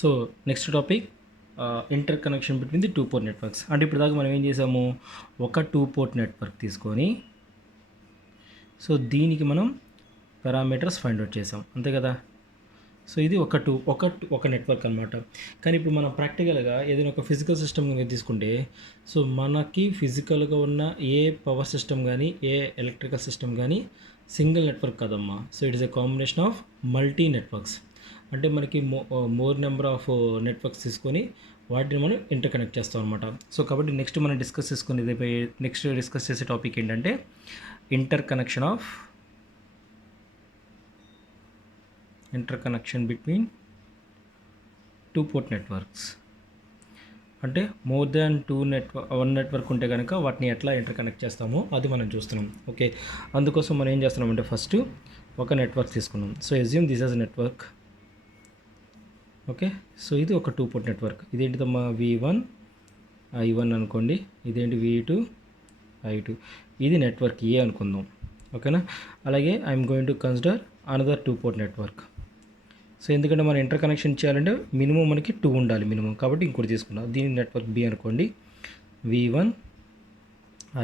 So next topic inter connection between the two port networks. అంటే ఇప్పుడు దాకా మనం ఏం చేసాము, ఒక టూ పోర్ట్ నెట్వర్క్ తీసుకొని సో దీనికి మనం పారామీటర్స్ ఫైండ్ అవుట్ చేసాం, అంతే కదా. సో ఇది ఒక నెట్వర్క్ అనమాట. కానీ ఇప్పుడు మనం ప్రాక్టికల్గా ఏదైనా ఒక ఫిజికల్ సిస్టమ్ కనుక తీసుకుంటే సో మనకి ఫిజికల్గా ఉన్న ఏ పవర్ సిస్టమ్ కానీ ఏ ఎలక్ట్రికల్ సిస్టమ్ కానీ సింగిల్ నెట్వర్క్ కదమ్మా. So it is a combination of multi networks. అంటే మనకి మోర్ నెంబర్ ఆఫ్ నెట్వర్క్స్ తీసుకొని వాటిని మనం ఇంటర్ కనెక్ట్ చేస్తాం అనమాట. సో కాబట్టి నెక్స్ట్ మనం డిస్కస్ చేసుకునేది నెక్స్ట్ డిస్కస్ చేసే టాపిక్ ఏంటంటే inter connection between two port networks. అంటే మోర్ దాన్ వన్ నెట్వర్క్ ఉంటే కనుక వాటిని ఎట్లా ఇంటర్ కనెక్ట్ చేస్తామో అది మనం చూస్తున్నాం. ఓకే, అందుకోసం మనం ఏం చేస్తున్నామంటే ఫస్ట్ ఒక నెట్వర్క్ తీసుకున్నాం. So assume this is network. Okay, so ఇది ఒక two port network. ఇదేంటిదమ్మా, V1 I1 అనుకోండి. ఇదేంటి V2 I2. ఇది నెట్వర్క్ ఏ అనుకుందాం. ఓకేనా. అలాగే I'm going to consider another two port network. So ఎందుకంటే మనం ఇంటర్ కనెక్షన్ చేయాలంటే మినిమం మనకి 2 ఉండాలి మినిమం, కాబట్టి ఇంకోటి తీసుకున్నాం. దీని నెట్వర్క్ బి అనుకోండి. V1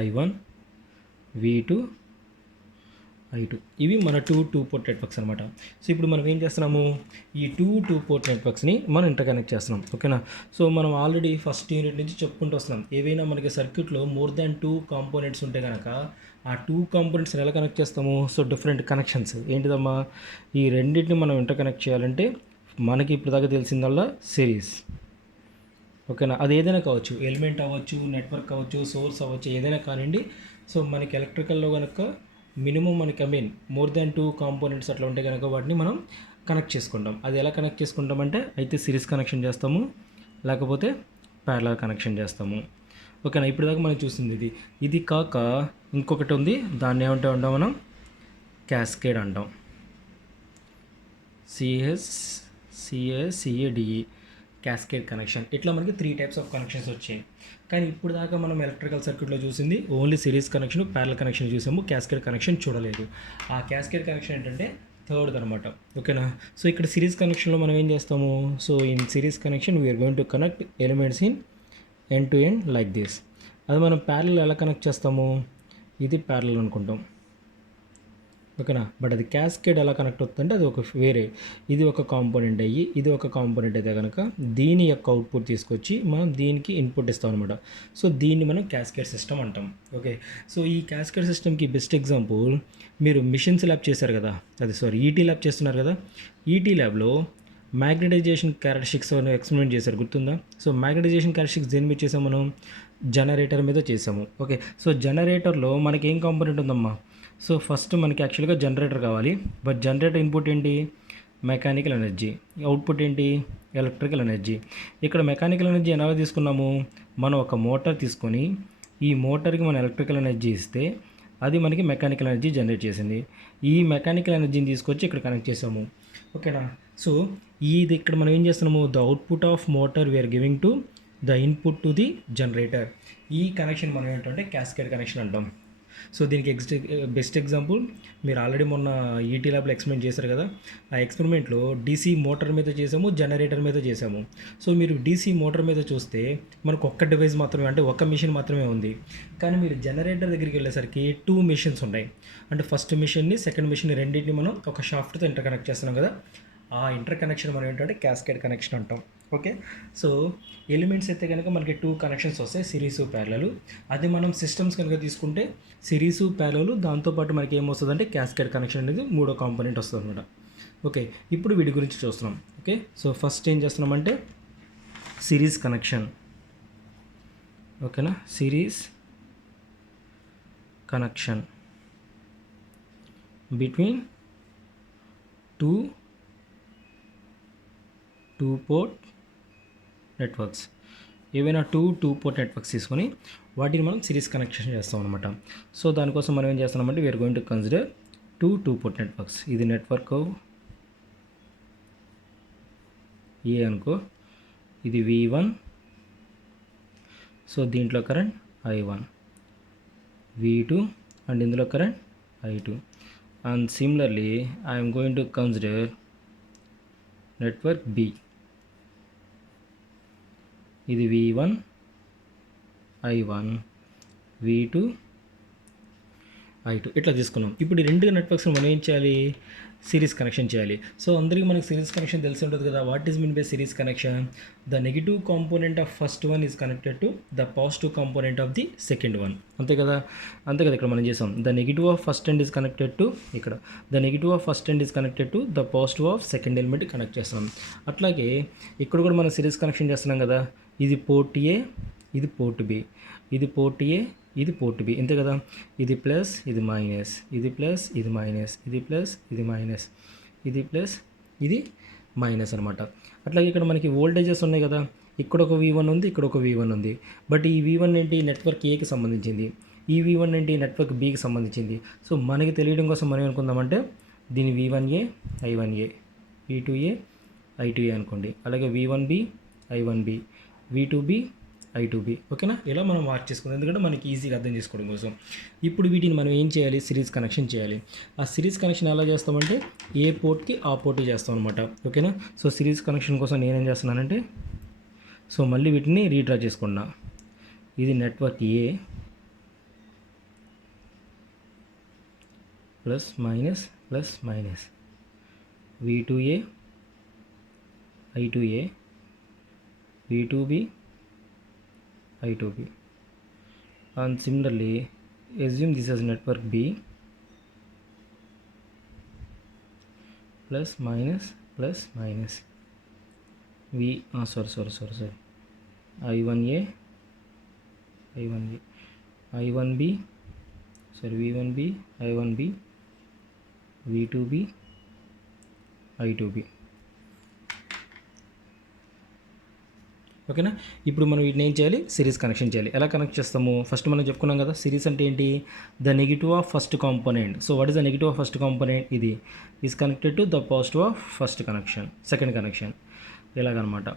I1 V2 I2. ఇవి మన టూ పోర్ట్ నెట్వర్క్స్ అనమాట. సో ఇప్పుడు మనం ఏం చేస్తున్నాము, ఈ టూ పోర్ట్ నెట్వర్క్స్ని మనం ఇంటర్ కనెక్ట్ చేస్తున్నాం. ఓకేనా. సో మనం ఆల్రెడీ ఫస్ట్ యూనిట్ నుంచి చెప్పుకుంటూ వస్తున్నాం, ఏవైనా మనకి సర్క్యూట్లో మోర్ దాన్ 2 కాంపోనెంట్స్ ఉంటే కనుక ఆ 2 కాంపోనెంట్స్ని ఎలా కనెక్ట్ చేస్తాము. సో డిఫరెంట్ కనెక్షన్స్ ఏంటిదమ్మా, ఈ రెండింటిని మనం ఇంటర్ కనెక్ట్ చేయాలంటే మనకి ఇప్పుడు దాకా తెలిసిందల్లా సిరీస్. ఓకేనా. అది ఏదైనా కావచ్చు, ఎలిమెంట్ అవ్వచ్చు, నెట్వర్క్ అవ్వచ్చు, సోర్స్ అవ్వచ్చు, ఏదైనా కానివ్వండి. సో మనకి ఎలక్ట్రికల్లో కనుక మినిమం మనకి మోర్ దాన్ 2 కాంపోనెంట్స్ అట్లా ఉంటే కనుక వాటిని మనం కనెక్ట్ చేసుకుంటాం. అది ఎలా కనెక్ట్ చేసుకుంటామంటే అయితే సిరీస్ కనెక్షన్ చేస్తాము, లేకపోతే ప్యారలల్ కనెక్షన్ చేస్తాము. ఓకేనా. ఇప్పుడు దాకా మనం చూసింది ఇది కాక ఇంకొకటి ఉంది, దాన్ని ఏమంటే ఉంటాం మనం, క్యాస్కేడ్ అంటాం. CADE cascade connection. ఇట్లా మనకి 3 టైప్స్ ఆఫ్ కనెక్షన్స్ వచ్చాయి. కానీ ఇప్పుడు దాకా మనం ఎలక్ట్రికల్ సర్క్యూట్లో చూసింది only series connection, parallel connection చూసాము, క్యాస్కేడ్ కనెక్షన్ చూడలేదు. ఆ క్యాస్కేడ్ కనెక్షన్ ఏంటంటే థర్డ్ అనమాట. ఓకేనా. సో ఇక్కడ సిరీస్ కనెక్షన్లో మనం ఏం చేస్తాము, so in series connection we're going to connect elements in end to end like this. అది మనం ప్యారలల్ ఎలా కనెక్ట్ చేస్తాము, ఇది ప్యారలల్ అనుకుంటాం. ఓకేనా. బట్ అది క్యాస్కేడ్ ఎలా కనెక్ట్ అవుతుందంటే అది ఒక వేరే, ఇది ఒక కాంపోనెంట్ అయ్యి ఇది ఒక కాంపోనెంట్ అయితే కనుక దీని యొక్క అవుట్పుట్ తీసుకొచ్చి మనం దీనికి ఇన్పుట్ ఇస్తాం అనమాట. సో దీన్ని మనం క్యాస్కేడ్ సిస్టమ్ అంటాం. ఓకే. సో ఈ క్యాస్కేడ్ సిస్టమ్కి బెస్ట్ ఎగ్జాంపుల్ మీరు మిషన్స్ ల్యాబ్ చేశారు కదా, ఈటీ ల్యాబ్ చేస్తున్నారు కదా. ఈటీ ల్యాబ్లో మ్యాగ్నటైజేషన్ క్యారెక్టరిస్టిక్స్ అని ఎక్స్పెరిమెంట్ చేశారు, గుర్తుందా. సో మ్యాగ్నటైజేషన్ క్యారెక్టరిస్టిక్స్ దేని మీద చేసాం మనం, జనరేటర్ మీద చేసాము. ఓకే. సో జనరేటర్లో మనకి ఏం కాంపోనెంట్ ఉందమ్మా, సో ఫస్ట్ మనకి యాక్చువల్గా జనరేటర్ కావాలి. బట్ జనరేటర్ ఇన్పుట్ ఏంటి, మెకానికల్ ఎనర్జీ. అవుట్పుట్ ఏంటి, ఎలక్ట్రికల్ ఎనర్జీ. ఇక్కడ మెకానికల్ ఎనర్జీ ఎలా తీసుకున్నాము, మనం ఒక మోటార్ తీసుకొని ఈ మోటార్కి మనం ఎలక్ట్రికల్ ఎనర్జీ ఇస్తే అది మనకి మెకానికల్ ఎనర్జీ జనరేట్ చేసింది. ఈ మెకానికల్ ఎనర్జీని తీసుకొచ్చి ఇక్కడ కనెక్ట్ చేసాము. ఓకేనా. సో ఇది ఇక్కడ మనం ఏం చేస్తున్నాము, the output of motor we're giving to the input to the generator. ఈ కనెక్షన్ మనం ఏంటంటే క్యాస్కేడ్ కనెక్షన్ అంటాం. సో దీనికి బెస్ట్ ఎగ్జాంపుల్ మీరు ఆల్రెడీ మొన్న ఈటీ ల్యాబ్లో ఎక్స్పెరిమెంట్ చేశారు కదా. ఆ ఎక్స్పెరిమెంట్లో డీసీ మోటార్ మీద చేసాము, జనరేటర్ మీద చేసాము. సో మీరు డీసీ మోటార్ మీద చూస్తే మనకు ఒక్క డివైస్ మాత్రమే, అంటే ఒక్క మిషన్ మాత్రమే ఉంది. కానీ మీరు జనరేటర్ దగ్గరికి వెళ్ళేసరికి 2 మిషన్స్ ఉన్నాయి. అంటే ఫస్ట్ మిషన్ని సెకండ్ మిషన్ రెండింటిని మనం ఒక షాఫ్ట్తో ఇంటర్ కనెక్ట్ చేస్తున్నాం కదా. ఆ ఇంటర్ కనెక్షన్ మనం ఏంటంటే క్యాస్కేడ్ కనెక్షన్ అంటాం. ఓకే. సో ఎలిమెంట్స్ అయితే కనుక మనకి 2 కనెక్షన్స్ వస్తాయి, సిరీసు ప్యారలల్. అది మనం సిస్టమ్స్ కనుక తీసుకుంటే సిరీసు ప్యారలల్, దాంతోపాటు మనకి ఏమొస్తుందంటే క్యాస్కేడ్ కనెక్షన్ అనేది 3వ కాంపోనెంట్ వస్తుంది అనమాట. ఓకే. ఇప్పుడు వీటి గురించి చూస్తున్నాం. ఓకే. సో ఫస్ట్ ఏం చేస్తున్నామంటే సిరీస్ కనెక్షన్. ఓకేనా. Series connection between two port networks. ఏవైనా టూ పోర్ట్ నెట్వర్క్స్ తీసుకొని వాటిని మనం సిరీస్ కనెక్షన్ చేస్తాం అనమాట. సో దానికోసం మనం ఏం చేస్తున్నామంటే we're going to consider two port networks. ఇది నెట్వర్క్ ఏ అనుకో, ఇది V1. సో దీంట్లో కరెంట్ I1, V2 అండ్ ఇందులో current I2. And similarly I'm going to consider network B. ఇది V1 I1 V2 I2 ఇట్లా తీసుకున్నాం. ఇప్పుడు ఈ రెండు నెట్వర్క్స్ని మనం ఏం చేయాలి, సిరీస్ కనెక్షన్ చేయాలి. సో అందరికీ మనకి సిరీస్ కనెక్షన్ తెలిసి ఉంటుంది కదా. What is mean by series connection? The negative component of first one is connected to the positive component of the second one. అంతే కదా ఇక్కడ మనం చేసాం. The negative of first end is connected to, ఇక్కడ the negative of first end is connected to the positive of second element connect చేస్తాం. అట్లాగే ఇక్కడ కూడా మనం సిరీస్ కనెక్షన్ చేస్తున్నాం కదా. ఇది పోర్ట్ ఏ, ఇది పోర్ట్ బి, ఇది పోర్ట్ ఏ, ఇది పోర్ట్ బి, అంతే కదా. ఇది ప్లస్, ఇది మైనస్, ఇది ప్లస్, ఇది మైనస్, ఇది ప్లస్, ఇది మైనస్, ఇది ప్లస్, ఇది మైనస్ అనమాట. అట్లాగే ఇక్కడ మనకి వోల్టేజెస్ ఉన్నాయి కదా. ఇక్కడ ఒక V1 ఉంది, ఇక్కడ ఒక V1 ఉంది. బట్ ఈ V1 ఏంటి, నెట్వర్క్ ఏకి సంబంధించింది. ఈ V1 ఏంటి, నెట్వర్క్ బికి సంబంధించింది. సో మనకి తెలియడం కోసం మనం అనుకుందామంటే దీని V1A I1A, V2A I2A అనుకోండి. అలాగే V1B I1B, V2B I2B. ఓకేనా, ఇలా మనం మార్క్ చేసుకుందాం, ఎందుకంటే మనకి ఈజీగా అర్థం చేసుకోవడం కోసం. ఇప్పుడు వీటిని మనం ఏం చేయాలి, సిరీస్ కనెక్షన్ చేయాలి. ఆ సిరీస్ కనెక్షన్ ఎలా చేస్తామంటే ఏ పోర్ట్కి ఆ పోర్ట్ చేస్తాం అనమాట. ఓకేనా, సో సిరీస్ కనెక్షన్ కోసం నేనేం చేస్తున్నానంటే, సో మళ్ళీ వీటిని రీడ్రా చేసుకున్నా. ఇది network A plus minus plus minus, V2A I2A, V2B I2B, and similarly assume this as network B plus minus plus minus sorry I1A I1A I1B V1B I1B V2B I2B. ఓకేనా, ఇప్పుడు మనం వీటిని ఏం చేయాలి, సిరీస్ కనెక్షన్ చేయాలి. ఎలా connect చేస్తాము, first మనం చెప్పుకున్నాం కదా. సిరీస్ అంటే ఏంటి, the negative of first component. So what is the negative of first component, ఇది is connected to the positive of first connection, second connection, ఇలాగనమాట.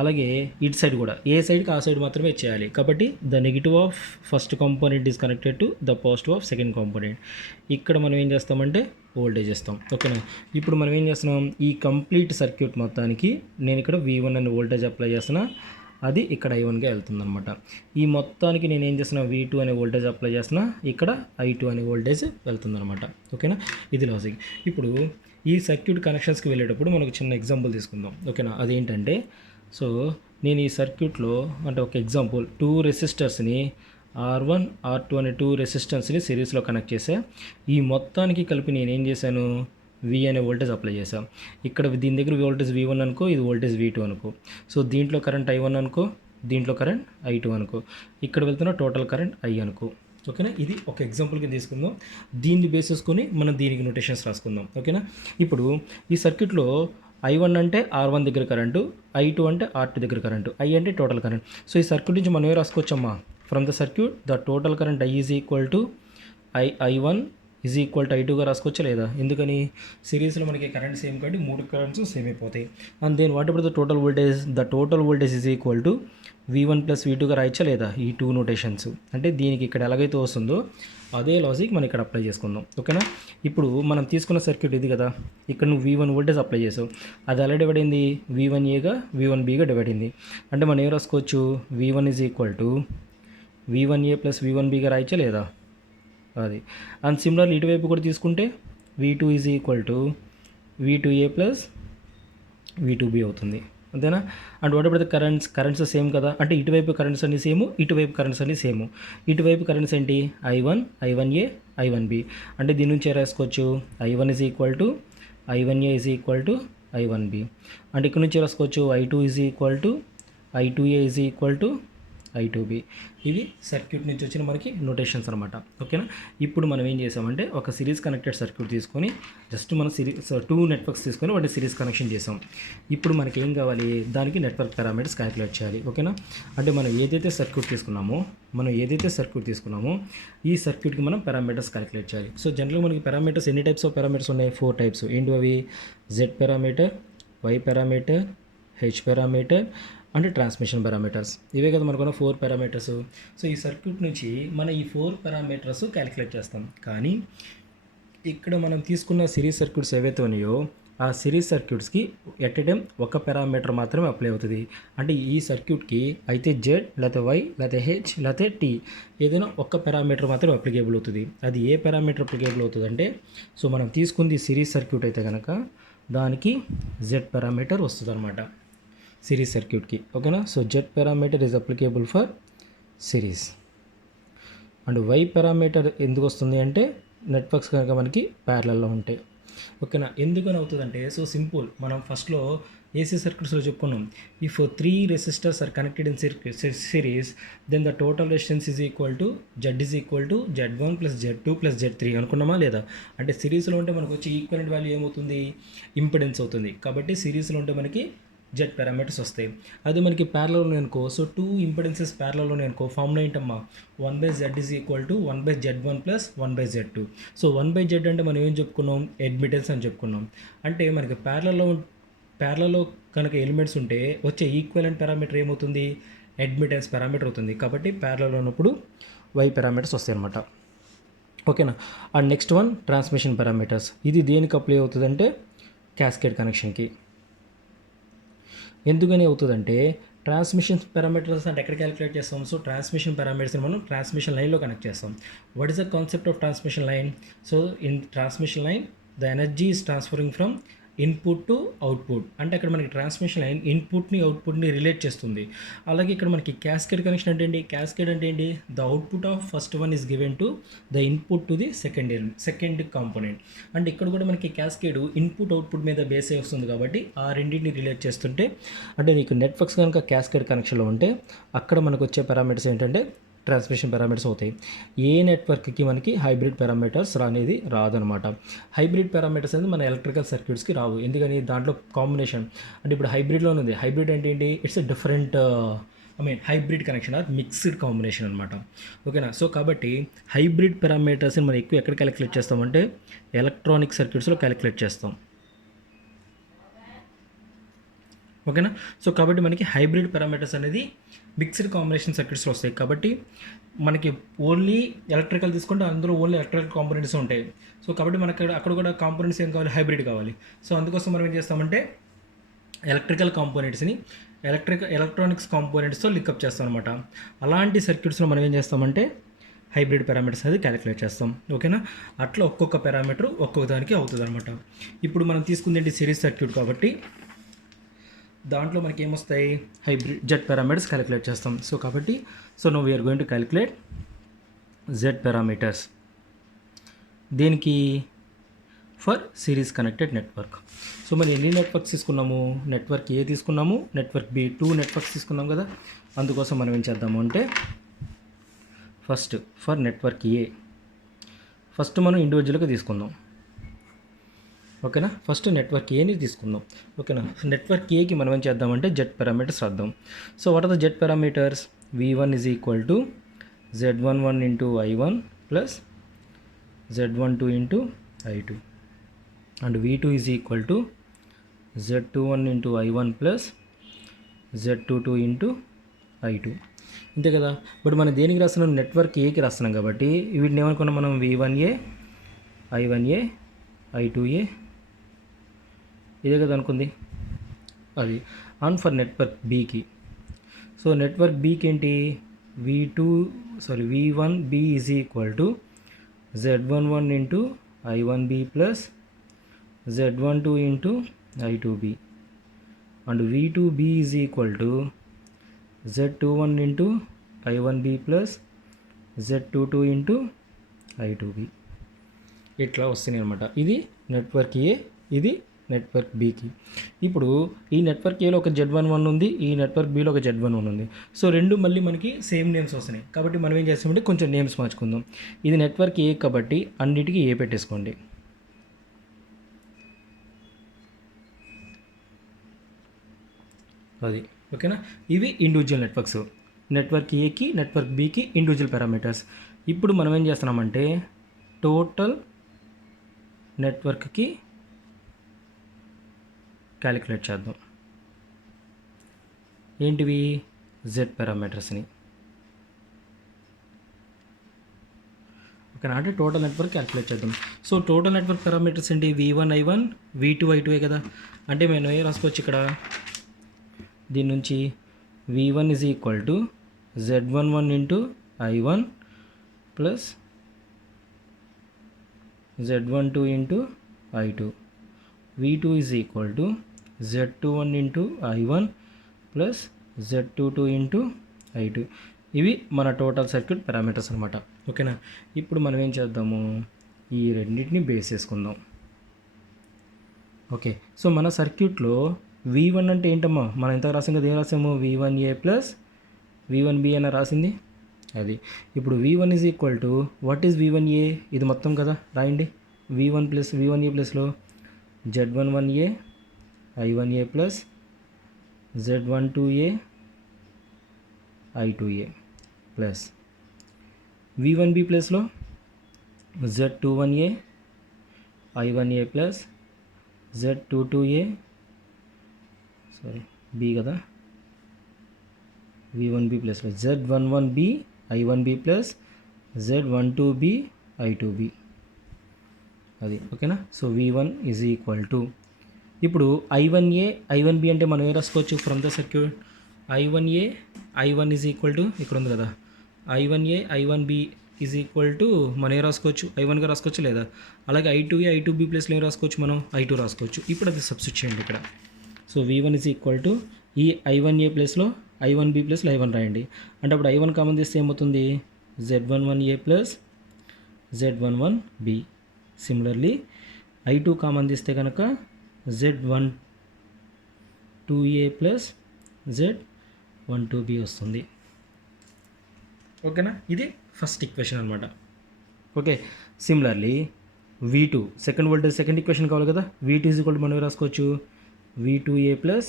అలాగే ఇటు సైడ్ కూడా ఏ సైడ్కి ఆ సైడ్ మాత్రమే చేయాలి. కాబట్టి the negative of first component is connected to the positive of second component. ఇక్కడ మనం ఏం చేస్తామంటే వోల్టేజ్ ఇస్తాం. ఓకేనా, ఇప్పుడు మనం ఏం చేస్తున్నాం, ఈ కంప్లీట్ సర్క్యూట్ మొత్తానికి నేను ఇక్కడ V1 అనే వోల్టేజ్ అప్లై చేస్తున్నా, అది ఇక్కడ I1గా వెళ్తుంది అనమాట. ఈ మొత్తానికి నేను ఏం చేస్తున్నా, V2 అనే వోల్టేజ్ అప్లై చేస్తున్నా, ఇక్కడ I2 అనే వోల్టేజ్ వెళ్తుంది అనమాట. ఓకేనా, ఇది లాజిక్. ఇప్పుడు ఈ సర్క్యూట్ కనెక్షన్స్కి వెళ్ళేటప్పుడు మనకు చిన్న ఎగ్జాంపుల్ తీసుకుందాం. ఓకేనా, అదేంటంటే, సో నేను ఈ సర్క్యూట్లో అంటే ఒక ఎగ్జాంపుల్ 2 రెసిస్టర్స్ని R1 R2 అనే 2 రెసిస్టెన్స్ని సిరీస్లో కనెక్ట్ చేసా. ఈ మొత్తానికి కలిపి నేను ఏం చేశాను, V అనే వోల్టేజ్ అప్లై చేసాం. ఇక్కడ దీని దగ్గర వోల్టేజ్ V1 అనుకో, ఇది వోల్టేజ్ V2 అనుకో. సో దీంట్లో కరెంట్ I1 అనుకో, దీంట్లో కరెంట్ I2 అనుకో, ఇక్కడ వెళ్తున్న టోటల్ కరెంట్ I అనుకో. ఓకేనా, ఇది ఒక ఎగ్జాంపుల్కి తీసుకుందాం. దీన్ని బేస్ చేసుకొని మనం దీనికి నోటేషన్స్ రాసుకుందాం. ఓకేనా, ఇప్పుడు ఈ సర్క్యూట్లో I1 అంటే R1 దగ్గర కరెంటు, I2 అంటే R2 దగ్గర కరెంటు, I అంటే టోటల్ కరెంట్. సో ఈ సర్క్యూట్ నుంచి మనం ఏం రాసుకోవచ్చమ్మా, from the circuit the total current I is equal to I1 is equal to I2గా రాసుకోవచ్చా లేదా? ఎందుకని, సిరీస్లో మనకి కరెంట్ సేమ్ కాబట్టి 3 కరెంట్స్ సేమ్ అయిపోతాయి. And then what about the total voltage is equal to V1 plus V2గా రాయచ్చా లేదా? ఈ 2 నోటేషన్స్ అంటే దీనికి ఇక్కడ ఎలాగైతే వస్తుందో అదే లాజిక్ మనం ఇక్కడ అప్లై చేసుకుందాం. ఓకేనా, ఇప్పుడు మనం తీసుకున్న సర్క్యూట్ ఇది కదా. ఇక్కడ నువ్వు V1 వోల్టేజ్ అప్లై చేసావు, అది ఎలా డివైడ్ అయింది, V1Aగా V1Bగా డివైడ్ అయింది. అంటే మనం ఏం రాసుకోవచ్చు, V1 is equal to V1A plus V1Bగా రాయచ్చా లేదా? అది. అండ్ సిమిలర్లీ ఇటువైపు కూడా తీసుకుంటే V2 is equal to V2A plus V2B అవుతుంది. అంతేనా? And what about the currents same కదా. అంటే ఇటువైపు కరెంట్స్ అన్ని సేమ్, ఇటువైపు కరెంట్స్ అన్ని సేమ్. ఇటువైపు కరెంట్స్ ఏంటి, I1 I1A I1B. అంటే దీని నుంచి రాసుకోవచ్చు I1 is equal to I1A is equal to I1B. అంటే ఇక్కడ నుంచి రాసుకోవచ్చు I2 is equal to I2A is equal to I2B. ఇవి సర్క్యూట్ నుంచి వచ్చిన మనకి నోటేషన్స్ అనమాట. ఓకేనా, ఇప్పుడు మనం ఏం చేసామంటే ఒక సిరీస్ కనెక్టెడ్ సర్క్యూట్ తీసుకొని జస్ట్ మనం 2 నెట్వర్క్స్ తీసుకొని వాటి సిరీస్ కనెక్షన్ చేసాం. ఇప్పుడు మనకి ఏం కావాలి, దానికి నెట్వర్క్ పారామీటర్స్ క్యాలిక్యులేట్ చేయాలి. ఓకేనా, అంటే మనం ఏదైతే సర్క్యూట్ తీసుకున్నామో ఈ సర్క్యూట్కి మనం పారామీటర్స్ క్యాలిక్యులేట్ చేయాలి. సో జనరల్గా మనకి పారామీటర్స్ ఎన్ని టైప్స్ ఆఫ్ పారామీటర్స్ ఉన్నాయి, 4 టైప్స్. ఏంటి అవి, Z parameter, Y parameter, H parameter అంటే ట్రాన్స్మిషన్ పారామీటర్స్. ఇవే కదా మనకున్న 4 పారామీటర్స్. సో ఈ సర్క్యూట్ నుంచి మనం ఈ 4 పారామీటర్స్ క్యాలిక్యులేట్ చేస్తాం. కానీ ఇక్కడ మనం తీసుకున్న సిరీస్ సర్క్యూట్స్ ఏవైతే ఉన్నాయో ఆ సిరీస్ సర్క్యూట్స్కి ఎట్ ఎ టైం ఒక పారామీటర్ మాత్రమే అప్లై అవుతుంది. అంటే ఈ సర్క్యూట్కి అయితే జెడ్ లేకపోతే వై లేకపోతే హెచ్ లేకపోతే టీ ఏదైనా ఒక్క పారామీటర్ మాత్రం అప్లికేబుల్ అవుతుంది. అది ఏ పారామీటర్ అప్లికేబుల్ అవుతుంది అంటే, సో మనం తీసుకుంది సిరీస్ సర్క్యూట్ అయితే కనుక దానికి జెడ్ పారామీటర్ వస్తుంది అనమాట సిరీస్ సర్క్యూట్కి. ఓకేనా. So Z parameter is applicable for series. And Y parameter ఎందుకు వస్తుంది అంటే నెట్వర్క్స్ కనుక మనకి ప్యారలల్లో ఉంటాయి. ఓకేనా. ఎందుకని అవుతుందంటే, సో సింపుల్. మనం ఫస్ట్లో ఏసీ సర్క్యూట్స్లో చెప్పుకున్నాం, if 3 resistors are connected in series then the total resistance is equal to Z is equal to Z1 plus Z2 plus Z3 అనుకున్నామా లేదా? అంటే సిరీస్లో ఉంటే మనకు వచ్చి ఈక్వలెంట్ వాల్యూ ఏమవుతుంది, ఇంపిడెన్స్ అవుతుంది. కాబట్టి సిరీస్లో ఉంటే మనకి జెడ్ పారామీటర్స్ వస్తాయి. అది మనకి ప్యారలలో అనుకో, సో 2 ఇంపిడెన్సెస్ ప్యారలలో అనుకో, ఫార్ములా ఏంటమ్మా, 1/Z is equal to 1/Z1 plus 1/Z2. So 1/Z అంటే మనం ఏం చెప్పుకున్నాం, అడ్మిటెన్స్ అని చెప్పుకున్నాం. అంటే మనకి ప్యారలలో కనుక ఎలిమెంట్స్ ఉంటే వచ్చే ఈక్వలెంట్ పారామీటర్ ఏమవుతుంది, అడ్మిటెన్స్ పారామీటర్ అవుతుంది. కాబట్టి ప్యారలలో ఉన్నప్పుడు వై పారామీటర్స్ వస్తాయి అనమాట. ఓకేనా. And next one transmission parameters. ఇది దేనికి అప్లై అవుతుందంటే క్యాస్కేడ్ కనెక్షన్కి. ఎందుకని అవుతుందంటే, ట్రాన్స్మిషన్ పారామీటర్స్ అంటే ఎక్కడ క్యాలిక్యులేట్ చేస్తాం, సో ట్రాన్స్మిషన్ పారామీటర్స్ని మనం ట్రాన్స్మిషన్ లైన్లో కనెక్ట్ చేస్తాం. What is the concept of transmission line? So in transmission line the energy is transferring from input to output. అంటే అక్కడ మనకి ట్రాన్స్మిషన్ లైన్ ఇన్పుట్ని అవుట్పుట్ని రిలేట్ చేస్తుంది. అలాగే ఇక్కడ మనకి క్యాస్కేడ్ కనెక్షన్ అంటే ఏంటి, క్యాస్కేడ్ అంటే ఏంటి, the output of first one is given to the input to the second component. అంటే ఇక్కడ కూడా మనకి క్యాస్కేడ్ ఇన్పుట్ అవుట్పుట్ మీద బేస్ అయి వస్తుంది. కాబట్టి ఆ రెండింటిని రిలేట్ చేస్తుంటే, అంటే నీకు నెట్వర్క్స్ కనుక క్యాస్కేడ్ కనెక్షన్లో ఉంటే అక్కడ మనకు వచ్చే పారామీటర్స్ ఏంటంటే ట్రాన్స్మిషన్ పారామీటర్స్ అవుతాయి. ఏ నెట్వర్క్కి మనకి హైబ్రిడ్ పారామీటర్స్ అనేది రాదనమాట. హైబ్రిడ్ పారామీటర్స్ అనేది మన ఎలక్ట్రికల్ సర్క్యూట్స్కి రావు. ఎందుకని, దాంట్లో కాంబినేషన్ అంటే ఇప్పుడు హైబ్రిడ్లో ఉంది. హైబ్రిడ్ అంటే ఏంటి, it's a different hybrid connection or mixed combination అనమాట. ఓకేనా. సో కాబట్టి హైబ్రిడ్ పారామీటర్స్ని మనం ఎక్కువ ఎక్కడ క్యాలిక్యులేట్ చేస్తామంటే ఎలక్ట్రానిక్ సర్క్యూట్స్లో క్యాలిక్యులేట్ చేస్తాం. ఓకేనా. సో కాబట్టి మనకి హైబ్రిడ్ పారామీటర్స్ అనేది మిక్స్డ్ కాంబినేషన్ సర్క్యూట్స్లో వస్తాయి. కాబట్టి మనకి ఓన్లీ ఎలక్ట్రికల్ తీసుకుంటే అందులో ఓన్లీ ఎలక్ట్రికల్ కాంపోనెంట్స్ ఉంటాయి. సో కాబట్టి మనకి అక్కడ కూడా కాంపోనెంట్స్ ఏం కావాలి, హైబ్రిడ్ కావాలి. సో అందుకోసం మనం ఏం చేస్తామంటే ఎలక్ట్రికల్ కాంపోనెంట్స్ని ఎలక్ట్రానిక్స్ కాంపోనెంట్స్తో లింకప్ చేస్తాం అనమాట. అలాంటి సర్క్యూట్స్లో మనం ఏం చేస్తామంటే హైబ్రిడ్ పారామీటర్స్ అనేది క్యాలిక్యులేట్ చేస్తాం. ఓకేనా. అట్లా ఒక్కొక్క పారామీటర్ ఒక్కొక్క దానికి అవుతుంది అనమాట. ఇప్పుడు మనం తీసుకుంది ఏంటి, సిరీస్ సర్క్యూట్. కాబట్టి దాంట్లో మనకి ఏమొస్తాయి, హైబ్రిడ్ జెడ్ పారామీటర్స్ క్యాలిక్యులేట్ చేస్తాం. సో కాబట్టి now we're going to calculate Z parameters. దేనికి, for series connected network. So మరి ఎన్ని నెట్వర్క్స్ తీసుకున్నాము, నెట్వర్క్ ఏ తీసుకున్నాము, నెట్వర్క్ బి, 2 నెట్వర్క్స్ తీసుకున్నాం కదా. అందుకోసం మనం ఏం చేద్దాము అంటే first for network A first మనం ఇండివిజువల్గా తీసుకుందాం. ఓకేనా. ఫస్ట్ నెట్వర్క్ ఏని తీసుకుందాం. ఓకేనా. నెట్వర్క్ ఏకి మనం ఏం చేద్దామంటే జెడ్ పారామీటర్స్ రాద్దాం. So what are the Z parameters, V1 is equal to Z11 into I1 plus Z12 into I2 and V2 is equal to Z21 into I1 plus Z22 into I2. అంతే కదా. But మనం దేనికి రాస్తున్నాం, network ఏకి రాస్తున్నాం. కాబట్టి వీటిని ఏమనుకున్నాం మనం, V1A I1A I2A ఇదే కదా అనుకుంది అది. ఆన్ ఫర్ నెట్వర్క్ బీకి, సో నెట్వర్క్ బీకి ఏంటి, V1B is equal to Z11 into I1B plus Z12 into I2B and V2B is equal to Z21 into I1B plus Z22 into I2B. ఇట్లా వస్తున్నాయి అనమాట. ఇది నెట్వర్క్ ఏ, ఇది నెట్వర్క్ బీకి. ఇప్పుడు ఈ నెట్వర్క్ ఏలో ఒక Z11 ఉంది, ఈ నెట్వర్క్ బీలో ఒక Z11 ఉంది. సో రెండు మళ్ళీ మనకి సేమ్ నేమ్స్ వస్తున్నాయి. కాబట్టి మనం ఏం చేస్తామంటే కొంచెం నేమ్స్ మార్చుకుందాం. ఇది నెట్వర్క్ ఏ కాబట్టి అన్నిటికీ ఏ పెట్టేసుకోండి. అది ఓకేనా. ఇవి ఇండివిజువల్ నెట్వర్క్స్. నెట్వర్క్ ఏకి నెట్వర్క్ బీకి ఇండివిజువల్ పారామీటర్స్. ఇప్పుడు మనం ఏం చేస్తున్నామంటే టోటల్ నెట్వర్క్కి క్యాలిక్యులేట్ చేద్దాం. ఏంటివి, జెడ్ పారామీటర్స్ని. ఓకేనా, అంటే టోటల్ నెట్వర్క్ క్యాలిక్యులేట్ చేద్దాం. సో టోటల్ నెట్వర్క్ పారామీటర్స్ ఏంటి, V1 I1 V2 I2 కదా. అంటే మేము ఏ రాసుకోవచ్చు ఇక్కడ, దీని నుంచి V1 is equal to Z11 into I1 plus Z12 into I2, V2 is equal to Z21 into I1 plus Z22 into I2. ఇవి మన టోటల్ సర్క్యూట్ పారామీటర్స్ అనమాట. ఓకేనా, ఇప్పుడు మనం ఏం చేద్దాము, ఈ రెండింటిని బేస్ చేసుకుందాం. ఓకే, సో మన సర్క్యూట్లో V1 అంటే ఏంటమ్మా, మనం ఎంత రాసాం కదా, ఏం రాసాము, V1A ప్లస్ V1B అని రాసింది అది. ఇప్పుడు V1 is equal to what is V1A, ఇది మొత్తం కదా రాయండి. V1 ప్లస్ V1A ప్లస్లో Z11A I1A plus Z12A I2A plus V1B ప్లస్లో Z21A I1A plus Z22A B కదా, V1B ప్లస్లో Z11B I1B plus Z12B I2B అది. ఓకేనా, so V1 is equal to, ఇప్పుడు I1A I1B అంటే మనం ఏ రాసుకోవచ్చు from the circuit, I1A I1 is equal to ఇక్కడ ఉంది కదా, I1A I1B is equal to మనం ఏ రాసుకోవచ్చు, I1గా రాసుకోవచ్చు లేదా, అలాగే I2A I2B ప్లస్లో ఏం రాసుకోవచ్చు, మనం I2 రాసుకోవచ్చు. ఇప్పుడు అది సబ్స్టిట్యూట్ చేయండి ఇక్కడ. So V1 is equal to ఈ I1A ప్లస్లో I1B ప్లస్లో I1 రాయండి. అంటే అప్పుడు I1 కామన్ తీస్తే ఏమవుతుంది, Z11A plus Z11B. Similarly I2 common తీస్తే కనుక Z12A ప్లస్ Z12B వస్తుంది. ఓకేనా, ఇది ఫస్ట్ ఈక్వేషన్ అనమాట. Okay, similarly V2 second voltage second equation కావాలి కదా, V2 ఈజ్ ఈక్వల్ టు మనం రాసుకోవచ్చు V2A ప్లస్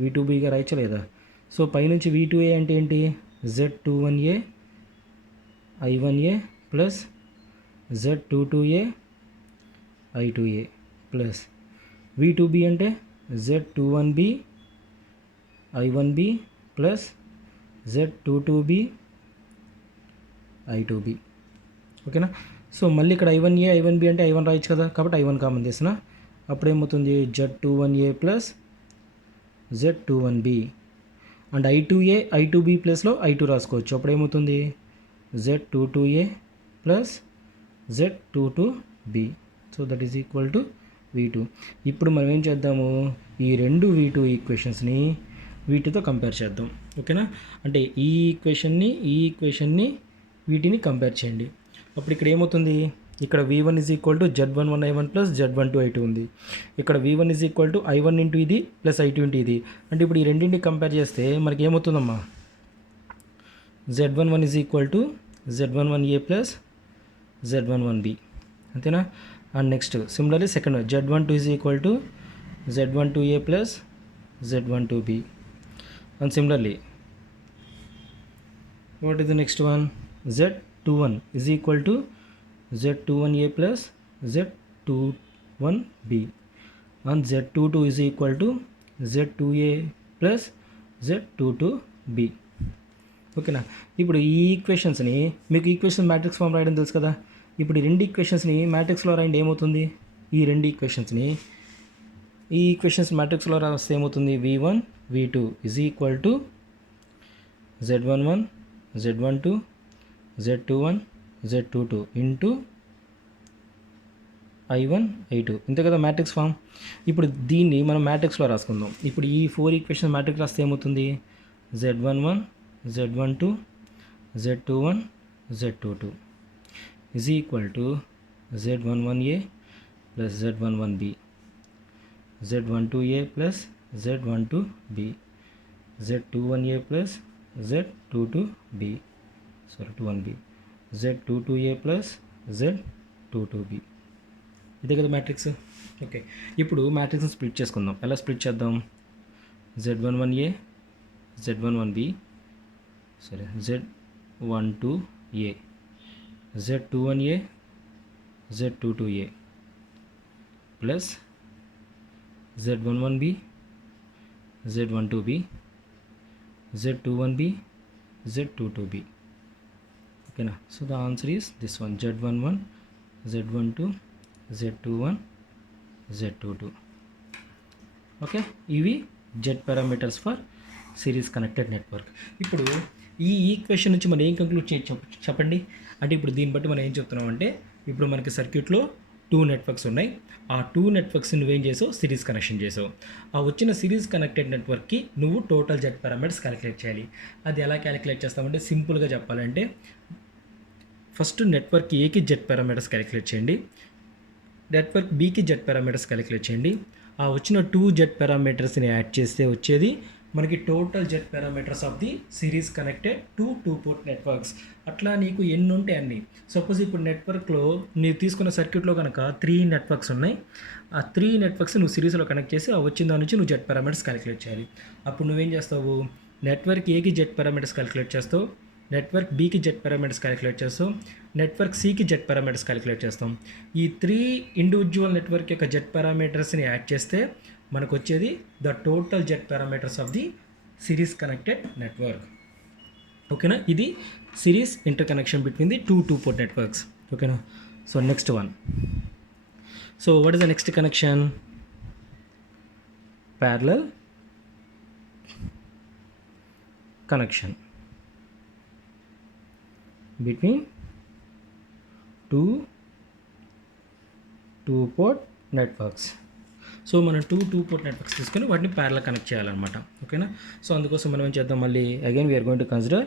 V2Bగా రాయచ్చా లేదా. సో పైనుంచి V2A అంటే ఏంటి, Z21A I1A plus Z22A I2A plus V2B అంటే Z21B I1B plus Z22B I2B. ఓకేనా, సో మళ్ళీ ఇక్కడ I1A I1B అంటే I1 రాయొచ్చు కదా, కాబట్టి I1 కామన్ చేసిన అప్పుడు ఏమవుతుంది, Z21A plus Z21B and I2A I2B ప్లస్లో I2 రాసుకోవచ్చు. అప్పుడు ఏమవుతుంది Z22A plus Z22B. So that is equal to V2. ఇప్పుడు మనం ఏం చేద్దాము, ఈ రెండు V2 ఈక్వేషన్స్ని వీటితో కంపేర్ చేద్దాం. ఓకేనా, అంటే ఈ ఈక్వేషన్ని వీటిని కంపేర్ చేయండి. అప్పుడు ఇక్కడ ఏమవుతుంది, ఇక్కడ V1 is equal to Z11 I1 plus Z12 I2 ఉంది. ఇక్కడ V1 is equal to I1 into ఇది ప్లస్ I2 ఇంటూ ఇది. అంటే ఇప్పుడు ఈ రెండింటిని కంపేర్ చేస్తే మనకి ఏమవుతుందమ్మా, Z11 is equal to Z11A plus Z11B. అంతేనా, and next similarly second Z12 is equal to Z12A plus Z12B. And similarly what is the next one, Z21 is equal to Z21A plus Z21B and Z22 is equal to Z2A plus Z22B. ఓకేనా, ఇప్పుడు ఈ ఈక్వేషన్స్ని మీకు equation matrix form రాయడం తెలుసు కదా, ఇప్పుడు ఈ రెండు ఈక్వేషన్స్ని మ్యాట్రిక్స్లో రాయండి. ఏమవుతుంది, ఈ రెండు ఈక్వేషన్స్ని ఈ ఈక్వేషన్స్ మ్యాట్రిక్స్లో రాస్తే ఏమవుతుంది, V1 V2 is equal to Z11 Z12 Z21 Z22 into I1 I2. ఇంతే కదా మ్యాట్రిక్స్ ఫామ్. ఇప్పుడు దీన్ని మనం మ్యాట్రిక్స్లో రాసుకుందాం. ఇప్పుడు ఈ 4 ఈక్వేషన్ మ్యాట్రిక్స్ రాస్తే ఏమవుతుంది, Z11 Z12 Z21 Z22 is equal to Z11A plus Z11B Z12A plus Z12B Z21A plus Z22B Z21B Z22A plus Z22B. ఇదే కదా మ్యాట్రిక్స్. ఓకే, ఇప్పుడు మ్యాట్రిక్స్ని స్ప్లిట్ చేసుకుందాం. ఎలా స్ప్లిట్ చేద్దాం, Z11A Z11B సరే Z12A Z21A Z22A plus Z11B Z12B Z21B Z22B. ఓకేనా. So the answer is this one, Z11, Z12, Z21, Z22. Okay, ఇవి Z parameters for series connected network. ఇప్పుడు ఈ equation నుంచి మనం ఏం కంక్లూడ్ చేయొచ్చు చెప్పండి. అంటే ఇప్పుడు దీన్ని బట్టి మనం ఏం చెప్తున్నాం అంటే, ఇప్పుడు మనకి సర్క్యూట్లో 2 నెట్వర్క్స్ ఉన్నాయి. ఆ 2 నెట్వర్క్స్ నువ్వేం చేసావు, సిరీస్ కనెక్షన్ చేసావు. ఆ వచ్చిన సిరీస్ కనెక్టెడ్ నెట్వర్క్కి నువ్వు టోటల్ జెడ్ పారామీటర్స్ క్యాలిక్యులేట్ చేయాలి. అది ఎలా క్యాలిక్యులేట్ చేస్తామంటే, సింపుల్గా చెప్పాలంటే ఫస్ట్ నెట్వర్క్ ఏకి జెడ్ పారామీటర్స్ క్యాలిక్యులేట్ చేయండి, నెట్వర్క్ బికి జెడ్ పారామీటర్స్ క్యాలిక్యులేట్ చేయండి. ఆ వచ్చిన 2 జెడ్ పారామీటర్స్ని యాడ్ చేస్తే వచ్చేది మనకి total Z parameters of the series connected to 2 port networks. అట్లా నీకు ఎన్ని ఉంటే అన్ని. సపోజ్ ఇప్పుడు నెట్వర్క్లో నీవు తీసుకున్న సర్క్యూట్లో కనుక 3 నెట్వర్క్స్ ఉన్నాయి. ఆ 3 నెట్వర్క్స్ నువ్వు సిరీస్లో కనెక్ట్ చేసి ఆ వచ్చిన దాని నుంచి నువ్వు జెడ్ పారామీటర్స్ క్యాలిక్యులేట్ చేయాలి. అప్పుడు నువ్వేం చేస్తావు, నెట్వర్క్ ఏకి జెడ్ పారామీటర్స్ క్యాలిక్యులేట్ చేస్తావు, నెట్వర్క్ బికి జెడ్ పారామీటర్స్ క్యాలిక్యులేట్ చేస్తాం, నెట్వర్క్ సికి జెడ్ పారామీటర్స్ క్యాలిక్యులేట్ చేస్తాం. ఈ 3 ఇండివిజువల్ నెట్వర్క్ యొక్క జెడ్ పారామీటర్స్ని యాడ్ చేస్తే మనకు వచ్చేది the total Z parameters of the series connected network. ఓకేనా, ఇది series interconnection between the 2 port networks. ఓకేనా. So next one. So what is the next connection? Parallel connection between 2 port networks. So మనం 2 port networks తీసుకొని వాటిని parallel connect చేయాలన్నమాట. ఓకేనా. So అందుకోసం మనం ఏం చేద్దాం, మళ్ళీ again we're going to consider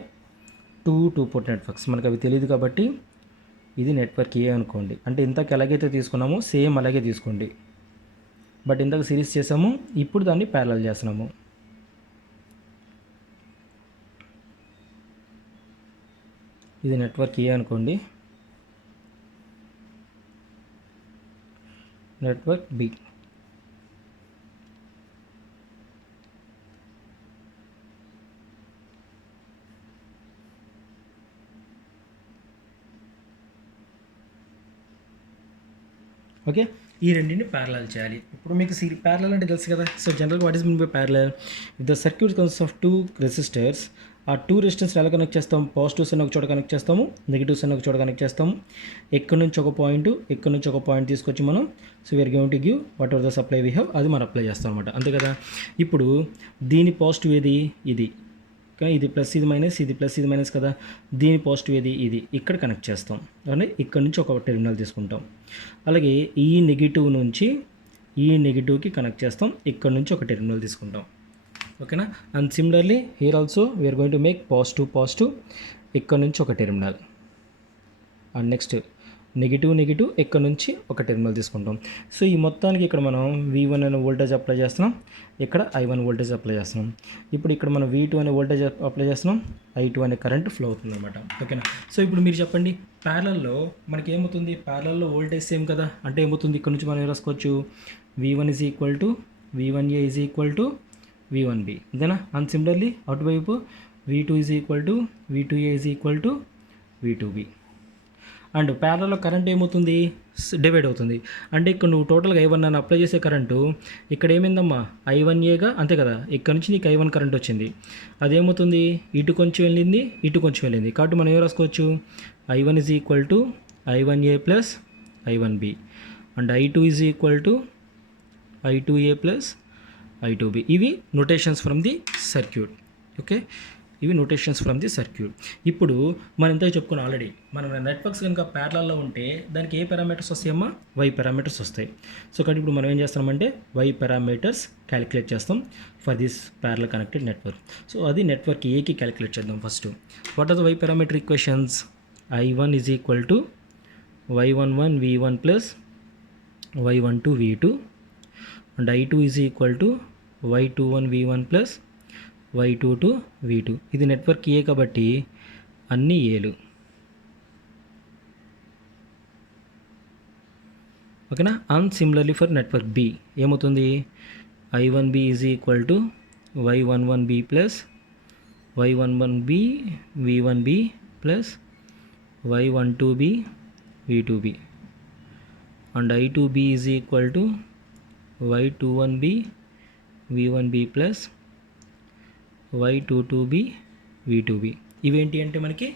2 port networks. మనకు అవి తెలియదు కాబట్టి ఇది నెట్వర్క్ ఏ అనుకోండి. అంటే ఇంతకు ఎలాగైతే తీసుకున్నామో సేమ్ అలాగే తీసుకోండి. బట్ ఇంతకు సిరీస్ చేసాము, ఇప్పుడు దాన్ని ప్యారలల్ చేస్తున్నాము. ఇది నెట్వర్క్ ఏ అనుకోండి, నెట్వర్క్ బి. ఓకే, ఈ రెండింటిని ప్యారలల్ చేయాలి. ఇప్పుడు మీకు ప్యారలల్ అంటే తెలుసు కదా. సో జనరల్గా what is mean by parallel? If the circuit consist of 2 resistors, ఆ 2 రెసిస్టర్స్ ఎలా కనెక్ట్ చేస్తాము, పాజిటివ్స్ అని ఒక చోట కనెక్ట్ చేస్తాము, నెగిటివ్స్ అని ఒక చోట కనెక్ట్ చేస్తాము. ఎక్కడి నుంచి ఒక పాయింట్, ఎక్కడి నుంచి ఒక పాయింట్ తీసుకొచ్చి మనం so we're going to give whatever the supply we have, అది మనం అప్లై చేస్తాం అనమాట. అంతే కదా. ఇప్పుడు దీని పాజిటివ్ ఏది, ఇది. ఇది ప్లస్ ఇది మైనస్, ఇది ప్లస్ ఇది మైనస్ కదా. దీని పాజిటివ్ ఏది, ఇది. ఇక్కడ కనెక్ట్ చేస్తాం. అంటే ఇక్కడ నుంచి ఒక టెర్మినల్ తీసుకుంటాం. అలాగే ఈ నెగిటివ్ నుంచి ఈ నెగిటివ్కి కనెక్ట్ చేస్తాం, ఇక్కడ నుంచి ఒక టెర్మినల్ తీసుకుంటాం. ఓకేనా. And similarly here also we're going to make positive ఇక్కడ నుంచి ఒక టెర్మినల్, అండ్ నెక్స్ట్ నెగిటివ్ ఇక్కడ నుంచి ఒక టెర్మినల్ తీసుకుంటాం. సో ఈ మొత్తానికి ఇక్కడ మనం V1 అనే వోల్టేజ్ అప్లై చేస్తున్నాం, ఇక్కడ I1 వోల్టేజ్ అప్లై చేస్తున్నాం. ఇప్పుడు ఇక్కడ మనం V2 అనే వోల్టేజ్ అప్లై చేస్తున్నాం, I2 అనే కరెంట్ ఫ్లో అవుతుంది అనమాట. ఓకేనా. సో ఇప్పుడు మీరు చెప్పండి, ప్యారలల్లో మనకి ఏమవుతుంది, ప్యారలల్లో వోల్టేజ్ సేమ్ కదా. అంటే ఏమవుతుంది, ఇక్కడ నుంచి మనం ఏం రాసుకోవచ్చు, V1 is equal to V1A is equal to V1B. అంతేనా. అండ్ సిమిలర్లీ అటువైపు V2 is equal to V2A is equal to V2B. And ప్యారలల్లో కరెంట్ ఏమవుతుంది, డివైడ్ అవుతుంది. అంటే ఇక్కడ నువ్వు టోటల్గా I1 అని అప్లై చేసే కరెంటు ఇక్కడ ఏమైందమ్మా, I1Aగా, అంతే కదా. ఇక్కడ నుంచి నీకు I1 కరెంట్ వచ్చింది, అదేమవుతుంది, ఇటు కొంచెం వెళ్ళింది, ఇటు కొంచెం వెళ్ళింది. కాబట్టి మనం ఏం రాసుకోవచ్చు, I1 is equal to I1A plus I1B, and I2 is equal to I2A plus I2B. ఇవి notations from the circuit. Okay, ఇవి నోటేషన్స్ ఫ్రమ్ ది సర్క్యూట్. ఇప్పుడు మనం ఇంతగా చెప్పుకున్నాం ఆల్రెడీ, మనం నెట్వర్క్స్ కనుక ప్యారలల్లో ఉంటే దానికి ఏ పారామీటర్స్ వస్తాయమ్మా, వై పారామీటర్స్ వస్తాయి. సో కాబట్టి ఇప్పుడు మనం ఏం చేస్తామంటే వై పారామీటర్స్ క్యాలిక్యులేట్ చేస్తాం for this parallel connected network. So అది నెట్వర్క్ ఏకి క్యాలిక్యులేట్ చేద్దాం first. What are the Y parameter equations? I1 is equal to Y11 V1 plus Y12 V2, and I2 is equal to Y21 V1 plus Y22 V2. ఇది network A కాబట్టి అన్ని ఏలు. ఓకేనా. And similarly for network B ఏమవుతుంది, I1B is equal to Y11B plus Y11B V1B plus Y12B V2B, and I2B is equal to Y21B V1B plus Y22B V2B. ఇవేంటి అంటే మనకి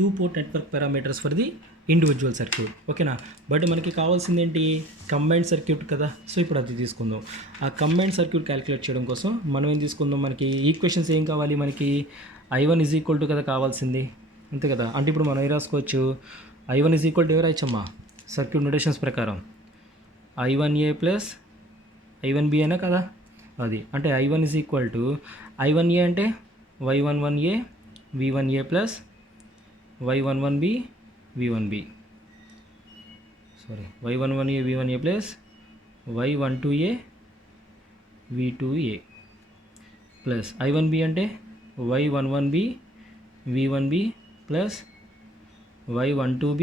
two port network parameters for the individual circuit. ఓకేనా, but మనకి కావాల్సింది ఏంటి, combined circuit కదా. So ఇప్పుడు అది తీసుకుందాం. ఆ కంబైన్డ్ సర్క్యూట్ క్యాలిక్యులేట్ చేయడం కోసం మనం ఏం తీసుకుందాం, మనకి ఈక్వేషన్స్ ఏం కావాలి, మనకి I1 ఈజ్ ఈక్వల్ టు కదా కావాల్సింది, అంతే కదా. అంటే ఇప్పుడు మనం ఏ రాసుకోవచ్చు, I1 ఈజ్ ఈక్వల్ టు ఎవరు రాయచ్చమ్మా, సర్క్యూట్ నొటేషన్స్ ప్రకారం I1A ప్లస్ I1B అయినా కదా. అది అంటే I1 is equal to I1A అంటే Y11A V1A plus Y11B V1B, sorry Y11A V1A plus Y12A V2A plus I1B అంటే Y11B V1B plus Y12B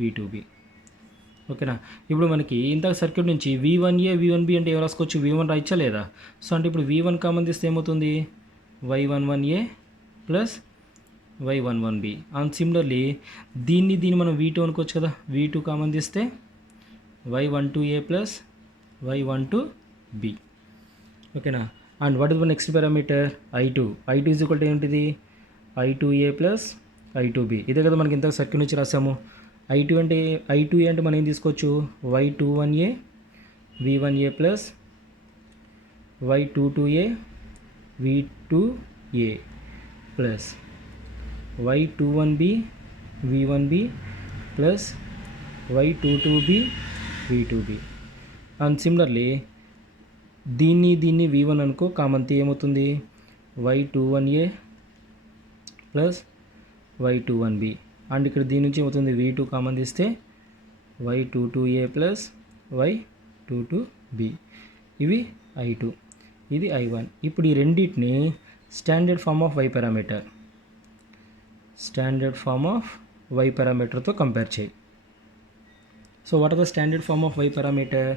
V2B. ఓకేనా, ఇప్పుడు మనకి ఇంత సర్క్యూట్ నుంచి V1A V1B అంటే ఏం రాసుకోవచ్చు, V1 రాయచ్చా లేదా. సో అంటే ఇప్పుడు V1 కామన్ తీస్తే ఏమవుతుంది, Y11A plus Y11B. And similarly దీన్ని మనం V2 అనుకోవచ్చు కదా, V2 కామన్ తీస్తే Y12A ప్లస్ Y12B. ఓకేనా, and what is the next parameter I2 is equal to ఏంటిది, I2A ప్లస్ I2B. ఇదే కదా మనకి ఇంత సర్క్యూట్ నుంచి రాసాము. I2A అంటే మనం ఏం తీసుకోవచ్చు, Y21A V1A plus Y22A V2A plus Y21B V1B plus Y22B V2B. And similarly దీన్ని V1 అనుకో, కామన్ తీ ఏమవుతుంది, Y21A ప్లస్ Y21B. అండ్ ఇక్కడ దీని నుంచి ఏమవుతుంది, V2 కామన్ తీస్తే Y22A ప్లస్ Y22B. ఇవి I2, ఇది I1. ఇప్పుడు ఈ రెండింటిని స్టాండర్డ్ ఫామ్ ఆఫ్ Y పారామీటర్తో కంపేర్ చేయి. So what are the standard form of Y parameter,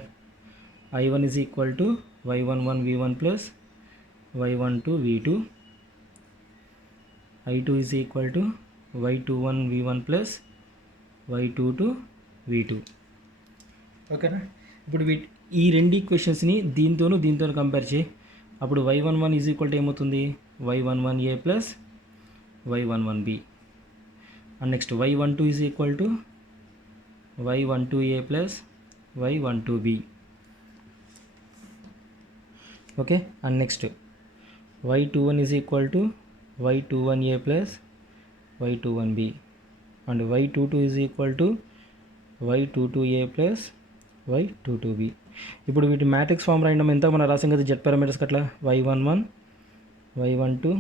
I1 is equal to Y11 V1 plus Y12 V2, I2 is equal to Y21 V1 plus Y22 V2. ఓకేనా, ఇప్పుడు ఈ రెండు ఈక్వేషన్స్ని దీంతో compare చేయి. అప్పుడు Y11 is equal to ఏమవుతుంది, Y11A plus Y11B. And next Y12 is equal to Y12A plus Y12B. Okay, and next Y21 is equal to Y21A plus Y21B. And Y22 is equal to Y22A plus Y22B. ఇప్పుడు వీటి matrix form రాయడం ఎంత మనం రాసాం కదా Z parameters అట్లా, Y11 Y12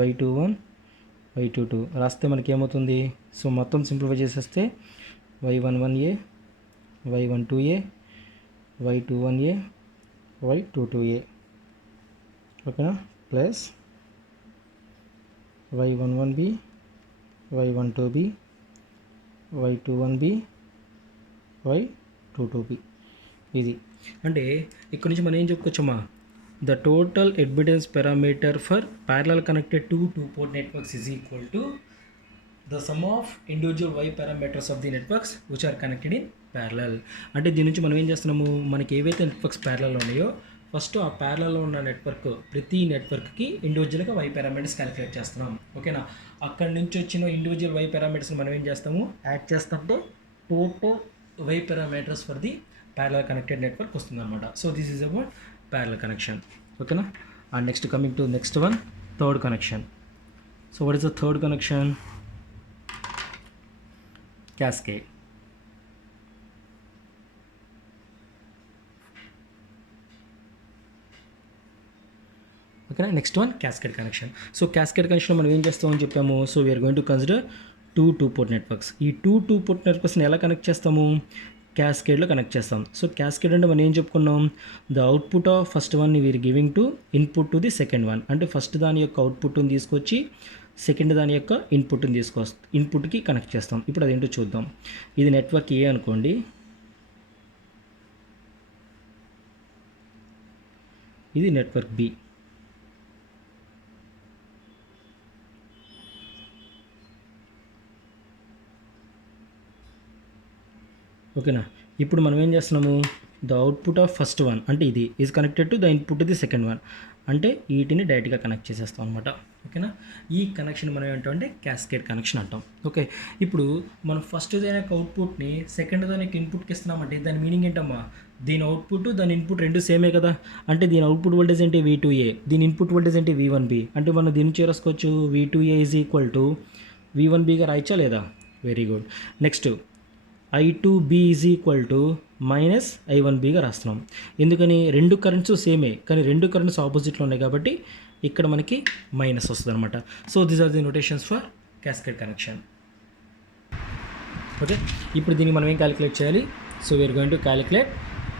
Y21 Y22 రాస్తే మనకి ఏమవుతుంది. సో మొత్తం సింప్లిఫై చేసేస్తే Y11A Y12A Y21A Y22A. ఓకేనా, plus Y11B Y12B Y21B Y22B. ఇది అంటే ఇక్కడ నుంచి మనం ఏం చెప్పుకోవచ్చమ్మా, the total admittance parameter for parallel connected to two port networks is equal to the sum of individual Y parameters of the networks which are connected in parallel. అంటే దీని నుంచి మనం ఏం చేస్తున్నాము, మనకి ఏవైతే నెట్వర్క్స్ ప్యారలల్ ఉన్నాయో ఫస్ట్ ఆ ప్యారలల్లో ఉన్న ప్రతి నెట్వర్క్కి ఇండివిజువల్గా Y పారామీటర్స్ క్యాలిక్యులేట్ చేస్తున్నాం. ఓకేనా, అక్కడి నుంచి వచ్చిన ఇండివిజువల్ Y పారామీటర్స్ని మనం ఏం చేస్తాము, యాడ్ చేస్తుంటే total Y parameters for the parallel connected network వస్తుంది అనమాట. So this is about parallel connection. ఓకేనా, and next coming to next one, third connection. So what is the third connection, cascade. ఓకేనా, next one cascade connection. So cascade connection మనం ఏం చేస్తామని చెప్పాము, so we're going to consider two port networks. ఈ two port నెట్వర్క్స్ని ఎలా connect చేస్తాము, క్యాస్కేడ్లో కనెక్ట్ చేస్తాం. సో క్యాస్కేడ్ అంటే మనం ఏం చెప్పుకున్నాం, the output of first one we're giving to input to the second one. అంటే ఫస్ట్ దాని యొక్క అవుట్పుట్ని తీసుకొచ్చి సెకండ్ దాని యొక్క ఇన్పుట్కి కనెక్ట్ చేస్తాం. ఇప్పుడు అదేంటో చూద్దాం. ఇది నెట్వర్క్ ఏ అనుకోండి, ఇది నెట్వర్క్ బి. ఓకేనా, ఇప్పుడు మనం ఏం చేస్తున్నాము, the output of first one అంటే ఇది is connected to the input the second one. అంటే వీటిని డైరెక్ట్గా కనెక్ట్ చేసేస్తాం అనమాట. ఓకేనా. ఈ కనెక్షన్ మనం ఏంటంటే క్యాస్కేడ్ కనెక్షన్ అంటాం. ఓకే, ఇప్పుడు మనం ఫస్ట్ దానికి అవుట్పుట్ని సెకండ్ దానికి ఇన్పుట్కి ఇస్తున్నామంటే దాని మీనింగ్ ఏంటమ్మా, దీని అవుట్పుట్ దాని ఇన్పుట్ రెండు సేమే కదా. అంటే దీని అవుట్పుట్ వోల్టేజ్ ఏంటి V2A, దీని ఇన్పుట్ వోల్టేజ్ ఏంటి V1B. అంటే మనం దీన్ని చేరాసుకోవచ్చు V2A ఈజ్ ఈక్వల్ టు V1Bగా రాయచ్చా లేదా. Very good. Next I2B is equal to minus I1Bగా రాస్తున్నాం. ఎందుకని రెండు కరెంట్స్ సేమే కానీ రెండు కరెంట్స్ ఆపోజిట్లో ఉన్నాయి కాబట్టి ఇక్కడ మనకి మైనస్ వస్తుంది అనమాట. So these are the notations for cascade connection. Okay, ఇప్పుడు దీన్ని మనం ఏం క్యాలిక్యులేట్ చేయాలి. So we're going to calculate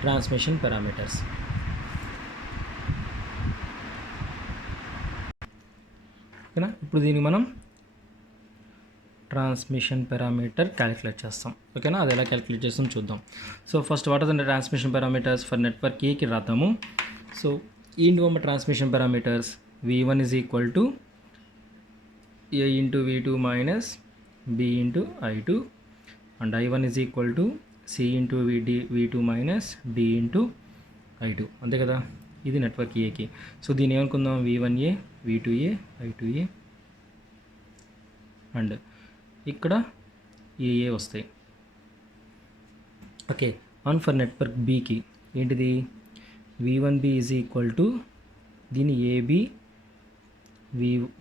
transmission parameters. ఓకేనా, ఇప్పుడు దీనికి మనం ట్రాన్స్మిషన్ పారామీటర్ క్యాలిక్యులేట్ చేస్తాం. ఓకేనా, అది ఎలా క్యాలిక్యులేట్ చేస్తాం చూద్దాం. So first what are the transmission parameters for network ఏకి రాద్దాము. సో ఏంటి మా transmission parameters, V1 is equal to A into V2 minus B into I2 and I1 is equal to C into V2 minus D into I2. అంతే కదా, ఇది network ఏకి. So దీన్ని ఏమనుకుందాం, V1A V2A I2A and ఇక్కడ ఏఏ వస్తాయి. Okay, on for network బీకి ఏంటిది, V1B ఈజ్ ఈక్వల్ టు దీని AB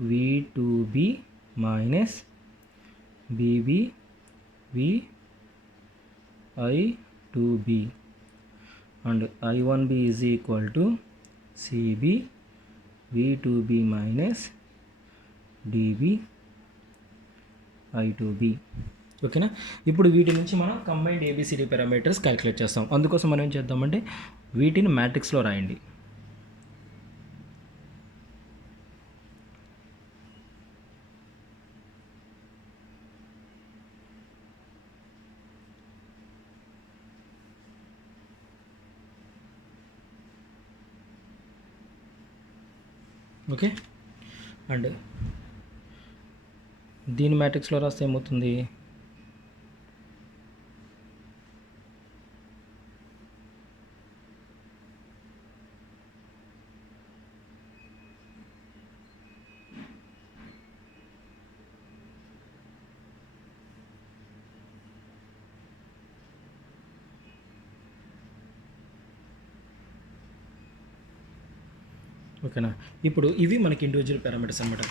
V2B minus BB I2B and I1B is equal to CB V2B minus DB I2B. ఓకేనా, ఇప్పుడు వీటి నుంచి మనం కంబైన్డ్ ABCD పారామీటర్స్ క్యాలిక్యులేట్ చేస్తాం. అందుకోసం మనం ఏం చేద్దామంటే వీటిని మ్యాట్రిక్స్లో రాయండి. ఓకే, అండ్ దీని మ్యాట్రిక్స్లో రాస్తే ఏమవుతుంది, ఓకేనా. ఇప్పుడు ఇవి మనకి ఇండివిజువల్ పారామీటర్స్ అనమాట.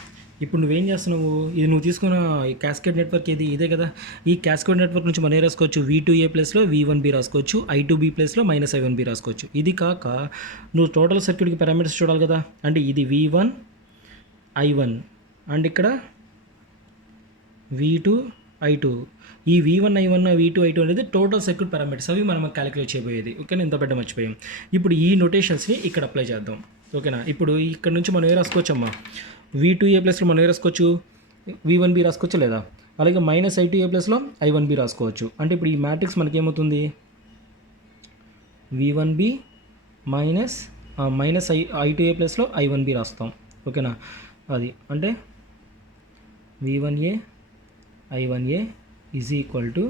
ఇప్పుడు నువ్వేం చేస్తున్నావు, ఇది నువ్వు తీసుకున్న ఈ క్యాస్కేడ్ నెట్వర్క్ ఇదే కదా. ఈ క్యాస్కేడ్ నెట్వర్క్ నుంచి మనం రాసుకోవచ్చు V2A ప్లస్లో V1B రాసుకోవచ్చు, I2B ప్లస్లో మైనస్ I1B రాసుకోవచ్చు. ఇది కాక నువ్వు టోటల్ సర్క్యూట్కి పారామీటర్స్ చూడాలి కదా. అంటే ఇది V1 I1 అండ్ ఇక్కడ V2 I2. ఈ V1 I1 V2 I2 అనేది టోటల్ సర్క్యూట్ పారామీటర్స్, అవి మనం క్యాలిక్యులేట్ చేయబోయేది. ఓకేనా, ఇంత పెద్ద మర్చిపోయాం. ఇప్పుడు ఈ నోటేషన్స్ని ఇక్కడ అప్లై చేద్దాం. ఓకేనా, ఇప్పుడు ఇక్కడ నుంచి మనం ఏ రాసుకోవచ్చు అమ్మా, V2A ప్లస్లో మనం ఏ రాసుకోవచ్చు, V1B రాసుకోవచ్చు లేదా. అలాగే మైనస్ I2A ప్లస్లో I1B రాసుకోవచ్చు. అంటే ఇప్పుడు ఈ మ్యాట్రిక్స్ మనకి ఏమవుతుంది, V1B మైనస్ I2A ప్లస్లో I1B రాస్తాం. ఓకేనా, అది అంటే V1A I1A is equal to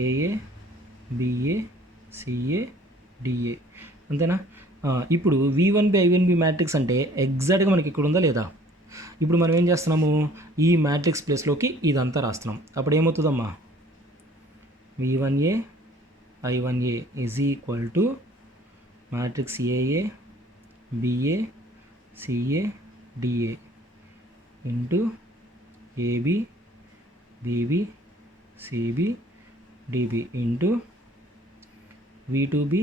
AA BA CA DA. అంతేనా. ఇప్పుడు V1B I1B మ్యాట్రిక్స్ అంటే ఎగ్జాక్ట్గా మనకి ఇక్కడ ఉందా లేదా. ఇప్పుడు మనం ఏం చేస్తున్నాము, ఈ మ్యాట్రిక్స్ ప్లేస్లోకి ఇదంతా రాస్తున్నాం. అప్పుడు ఏమవుతుందమ్మా, V1A I1A is equal to matrix AA BA CA DA into AB BB CB DB into V2B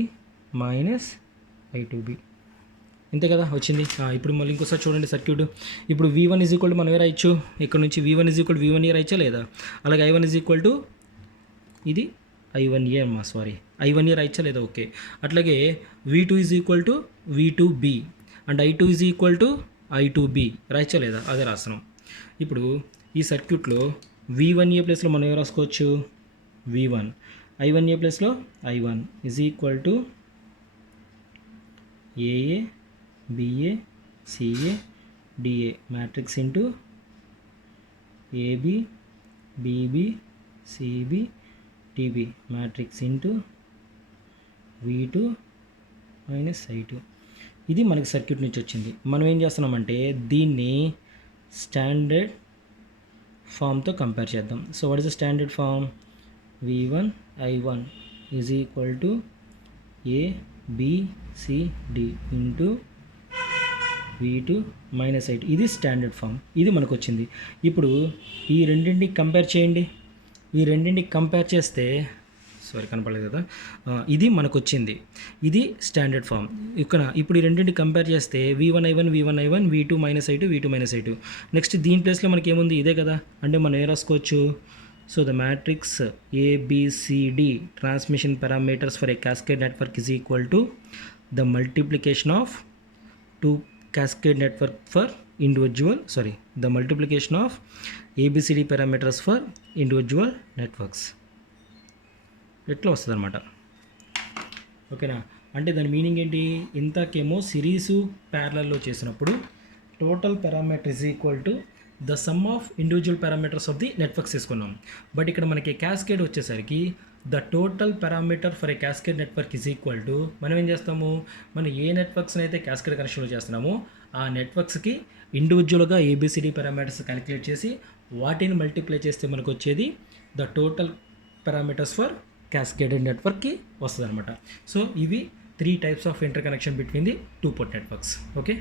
minus I2B. ఇంతే కదా వచ్చింది. ఇప్పుడు మళ్ళీ ఇంకోసారి చూడండి సర్క్యూట్. ఇప్పుడు V1 ఈజ్ ఈక్వల్ టు మనం రాయొచ్చు, ఇక్కడ నుంచి V1 is equal to V1A రాయచ్చా లేదా. అలాగే I1 ఈజ్ ఈక్వల్ టు ఇది I1A అమ్మా, సారీ I1A రాయచ్చా లేదా. ఓకే, అట్లాగే V2 is equal to V2B and I2 is equal to I2B రాయచ్చా లేదా, అదే రాస్తున్నాం. ఇప్పుడు ఈ సర్క్యూట్లో V1A ప్లస్లో మనం ఏం రాసుకోవచ్చు, V1 I1A ప్లస్లో I1 is equal to AA BA CA DA matrix into AB BB CB DB matrix into V2 minus I2. ఇది మనకి సర్క్యూట్ నుంచి వచ్చింది. మనం ఏం చేస్తున్నామంటే దీన్ని స్టాండర్డ్ ఫామ్తో కంపేర్ చేద్దాం. So what is the standard form? V1 I1 is equal to ABCD into V2 minus I2. ఇది స్టాండర్డ్ ఫామ్, ఇది మనకు వచ్చింది. ఇప్పుడు ఈ రెండింటిని కంపేర్ చేయండి. ఈ రెండింటిని కంపేర్ చేస్తే కనపడలేదు కదా, ఇది మనకు వచ్చింది. ఇది స్టాండర్డ్ ఫామ్. ఇప్పుడు ఈ రెండింటిని కంపేర్ చేస్తే V1 I1 V2 minus I2 V2 minus I2. Next దీని ప్లేస్లో మనకి ఏముంది? ఇదే కదా. అంటే మనం ఏ రాసుకోవచ్చు? So the matrix ABCD transmission parameters for a cascade network is equal to the multiplication of two cascade network for the multiplication of ABCD parameters for individual networks. ఎట్లా వస్తుంది అనమాట. ఓకేనా? అంటే దాని మీనింగ్ ఏంటి? ఇంతకేమో సిరీసు ప్యారలల్లో చేసినప్పుడు total parameter is equal to the sum of individual parameters of the networks తీసుకున్నాం. But ఇక్కడ మనకి క్యాస్కేడ్ వచ్చేసరికి the total parameter for a cascade network is equal to, మనం ఏం చేస్తాము, మనం ఏ నెట్వర్క్స్ని అయితే క్యాస్కేడ్ కనెక్షన్లో చేస్తున్నామో ఆ నెట్వర్క్స్కి ఇండివిజువల్గా ABCD పారామీటర్స్ క్యాలిక్యులేట్ చేసి వాటిని మల్టిప్లై చేస్తే మనకు వచ్చేది the total parameters for cascaded నెట్వర్క్కి వస్తుంది అనమాట. సో ఇవి 3 types of interconnection between the 2 port networks. Okay.